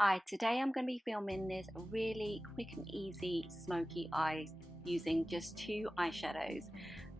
Hi, today I'm going to be filming this really quick and easy smoky eyes using just two eyeshadows.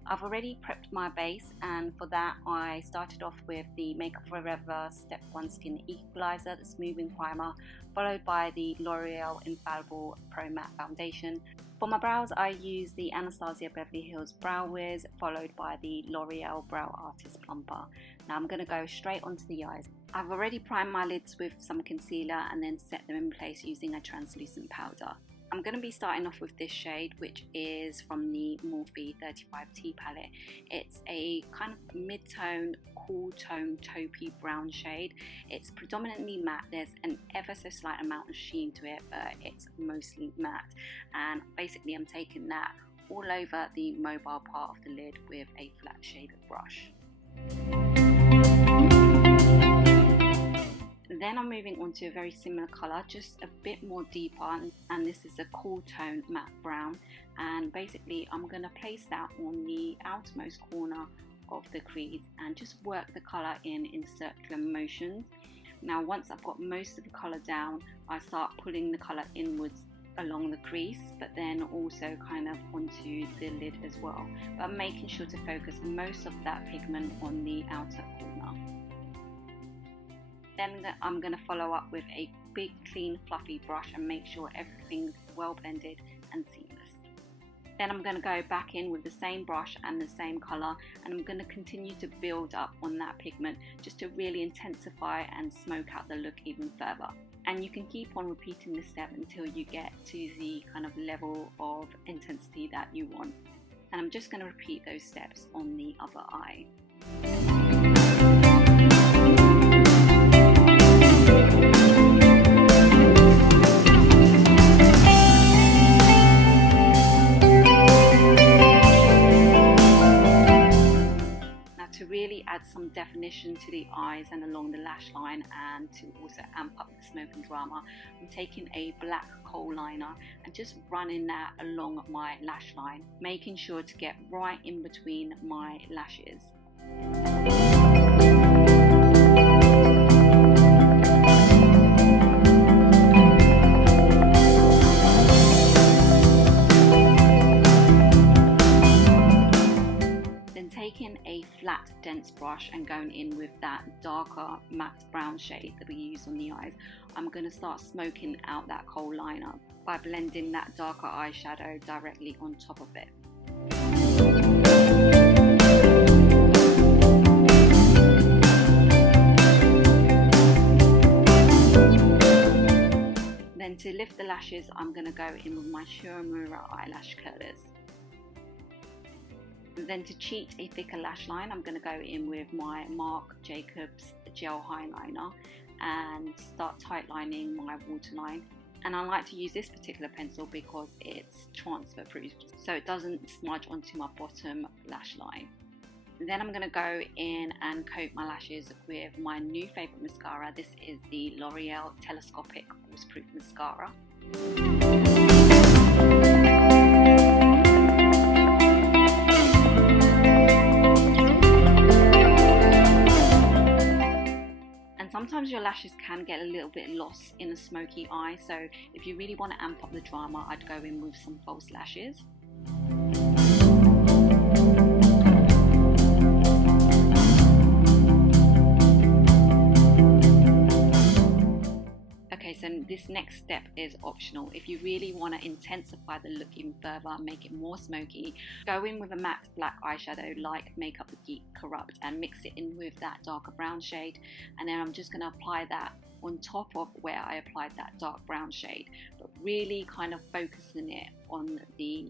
I've already prepped my base, and for that I started off with the Makeup Forever Step 1 Skin Equalizer, the Smoothing Primer, followed by the L'Oreal Infallible Pro Matte Foundation. For my brows I use the Anastasia Beverly Hills Brow Wiz, followed by the L'Oreal Brow Artist Plumper. Now I'm going to go straight onto the eyes. I've already primed my lids with some concealer and then set them in place using a translucent powder. I'm going to be starting off with this shade, which is from the Morphe 35T palette. It's a kind of mid-tone, cool tone, taupey brown shade. It's predominantly matte. There's an ever so slight amount of sheen to it, but it's mostly matte. And basically I'm taking that all over the mobile part of the lid with a flat shaded brush. Then I'm moving on to a very similar colour, just a bit more deeper, and this is a cool tone matte brown, and basically I'm going to place that on the outermost corner of the crease and just work the colour in circular motions. Now once I've got most of the colour down, I start pulling the colour inwards along the crease, but then also kind of onto the lid as well, but I'm making sure to focus most of that pigment on the outer corner. Then I'm going to follow up with a big clean fluffy brush and make sure everything's well blended and seamless. Then I'm going to go back in with the same brush and the same colour, and I'm going to continue to build up on that pigment just to really intensify and smoke out the look even further. And you can keep on repeating this step until you get to the kind of level of intensity that you want. And I'm just going to repeat those steps on the other eye. To really add some definition to the eyes and along the lash line, and to also amp up the smoke and drama, I'm taking a black kohl liner and just running that along my lash line, making sure to get right in between my lashes. Taking a flat dense brush and going in with that darker matte brown shade that we use on the eyes, I'm going to start smoking out that kohl liner by blending that darker eyeshadow directly on top of it. Then to lift the lashes, I'm going to go in with my Shiramura eyelash curlers. Then to cheat a thicker lash line, I'm going to go in with my Marc Jacobs gel highliner and start tightlining my waterline. And I like to use this particular pencil because it's transfer proof, so it doesn't smudge onto my bottom lash line. Then I'm going to go in and coat my lashes with my new favourite mascara. This is the L'Oreal Telescopic Waterproof Mascara. Sometimes your lashes can get a little bit lost in a smoky eye, so if you really want to amp up the drama, I'd go in with some false lashes. So this next step is optional. If you really want to intensify the look even further, make it more smoky, go in with a matte black eyeshadow like Makeup with Geek Corrupt and mix it in with that darker brown shade, and then I'm just going to apply that on top of where I applied that dark brown shade, but really kind of focusing it on the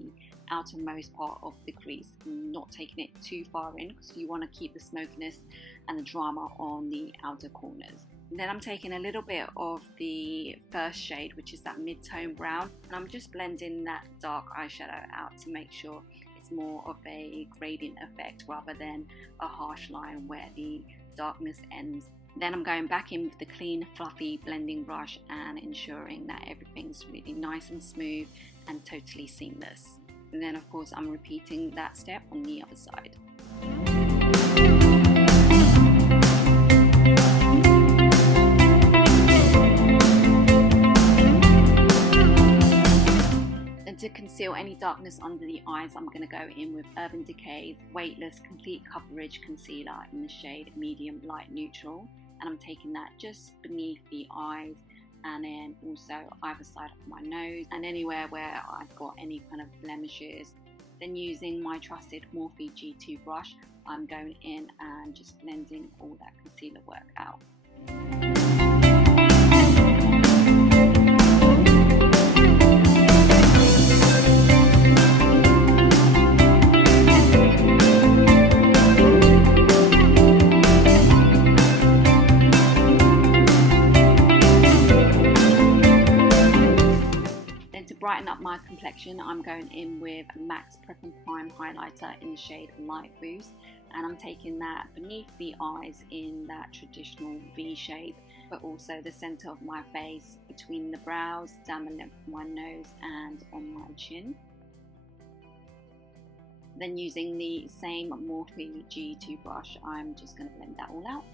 outermost part of the crease, not taking it too far in because you want to keep the smokiness and the drama on the outer corners. And then I'm taking a little bit of the first shade, which is that mid-tone brown, and I'm just blending that dark eyeshadow out to make sure it's more of a gradient effect rather than a harsh line where the darkness ends. Then I'm going back in with the clean fluffy blending brush and ensuring that everything's really nice and smooth and totally seamless. And then of course I'm repeating that step on the other side. still any darkness under the eyes, I'm going to go in with Urban Decay's Weightless Complete Coverage Concealer in the shade Medium Light Neutral, and I'm taking that just beneath the eyes and then also either side of my nose and anywhere where I've got any kind of blemishes. Then using my trusted Morphe G2 brush, I'm going in and just blending all that concealer work out. Brighten up my complexion, I'm going in with MAC's Prep and Prime highlighter in the shade Light Boost, and I'm taking that beneath the eyes in that traditional V shape, but also the center of my face, between the brows, down the length of my nose and on my chin. Then using the same Morphe G2 brush, I'm just going to blend that all out.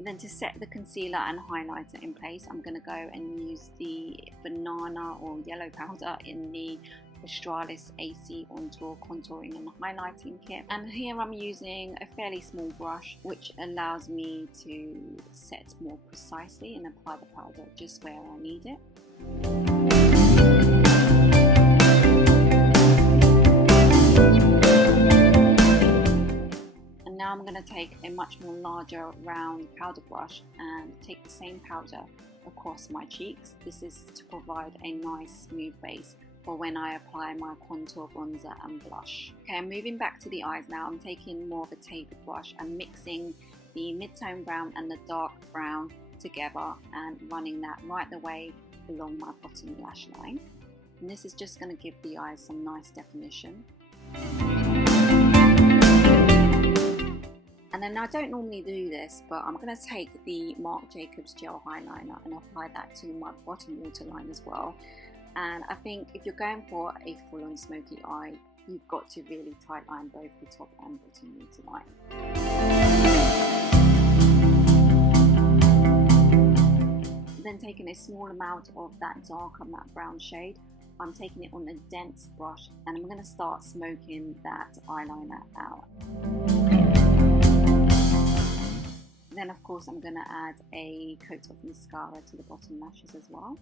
Then to set the concealer and highlighter in place, I'm going to go and use the banana or yellow powder in the Australis AC On Tour Contouring and Highlighting Kit. And here I'm using a fairly small brush, which allows me to set more precisely and apply the powder just where I need it. Now I'm going to take a much more larger round powder brush and take the same powder across my cheeks. This is to provide a nice smooth base for when I apply my contour, bronzer and blush. Okay, I'm moving back to the eyes now. I'm taking more of a tapered brush and mixing the mid-tone brown and the dark brown together and running that right the way along my bottom lash line. And this is just going to give the eyes some nice definition. And then I don't normally do this, but I'm going to take the Marc Jacobs gel eyeliner and apply that to my bottom waterline as well. And I think if you're going for a full-on smoky eye, you've got to really tightline both the top and bottom waterline. Then taking a small amount of that darker matte brown shade, I'm taking it on a dense brush and I'm going to start smoking that eyeliner out. Then of course I'm going to add a coat of mascara to the bottom lashes as well.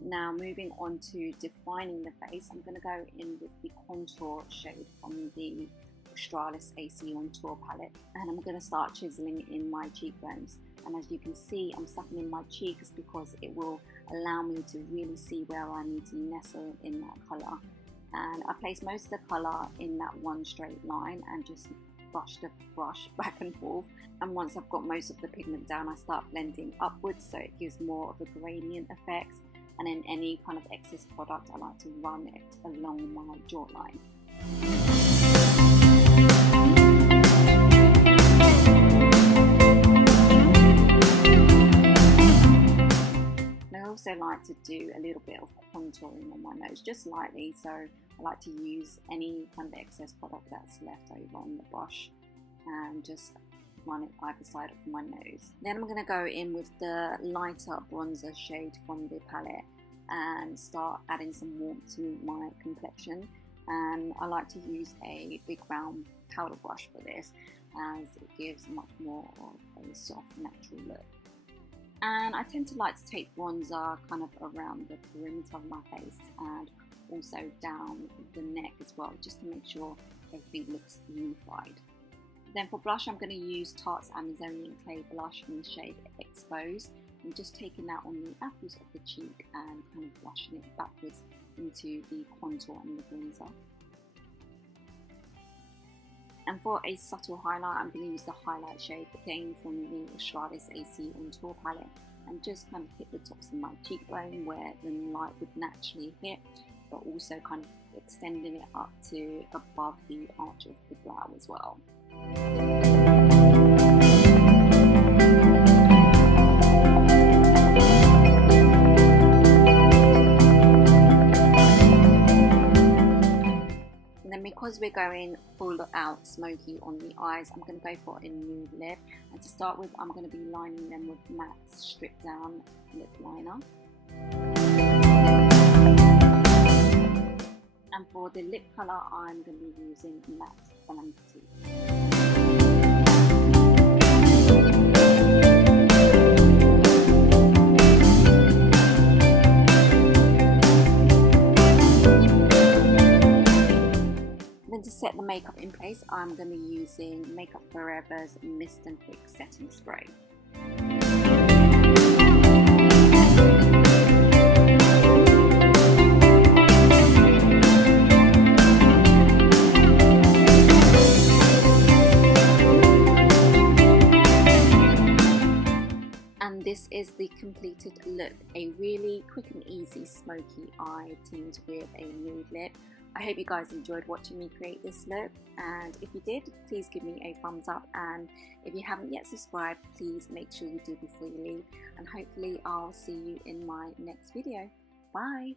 Now moving on to defining the face, I'm going to go in with the contour shade from the Australis AC On Tour palette, and I'm going to start chiseling in my cheekbones. And as you can see, I'm sucking in my cheeks because it will allow me to really see where I need to nestle in that colour. And I place most of the colour in that one straight line and just brush the brush back and forth. And once I've got most of the pigment down, I start blending upwards so it gives more of a gradient effect. And then any kind of excess product, I like to run it along my jawline. I also like to do a little bit of contouring on my nose, just lightly, so I like to use any kind of excess product that's left over on the brush and just run it either side of my nose. Then I'm going to go in with the lighter bronzer shade from the palette and start adding some warmth to my complexion. And I like to use a big round powder brush for this, as it gives much more of a soft, natural look. And I tend to like to take bronzer kind of around the perimeter of my face and also down the neck as well, just to make sure everything looks unified. Then for blush, I'm going to use Tarte's Amazonian Clay Blush in the shade Exposed. I'm just taking that on the apples of the cheek and kind of blushing it backwards into the contour and the bronzer. And for a subtle highlight, I'm going to use the highlight shade again from the Australis AC On Tour palette and just kind of hit the tops of my cheekbone where the light would naturally hit, but also kind of extending it up to above the arch of the brow as well. because we're going full out smoky on the eyes, I'm going to go for a nude lip, and to start with I'm going to be lining them with MAC's Stripped Down lip liner. And for the lip colour I'm going to be using MAC's Blanc. To set the makeup in place, I'm going to be using Makeup Forever's Mist and Fix Setting Spray. And this is the completed look, a really quick and easy smoky eye teamed with a nude lip. I hope you guys enjoyed watching me create this look, and if you did, please give me a thumbs up, and if you haven't yet subscribed, please make sure you do before you leave, and hopefully I'll see you in my next video. Bye!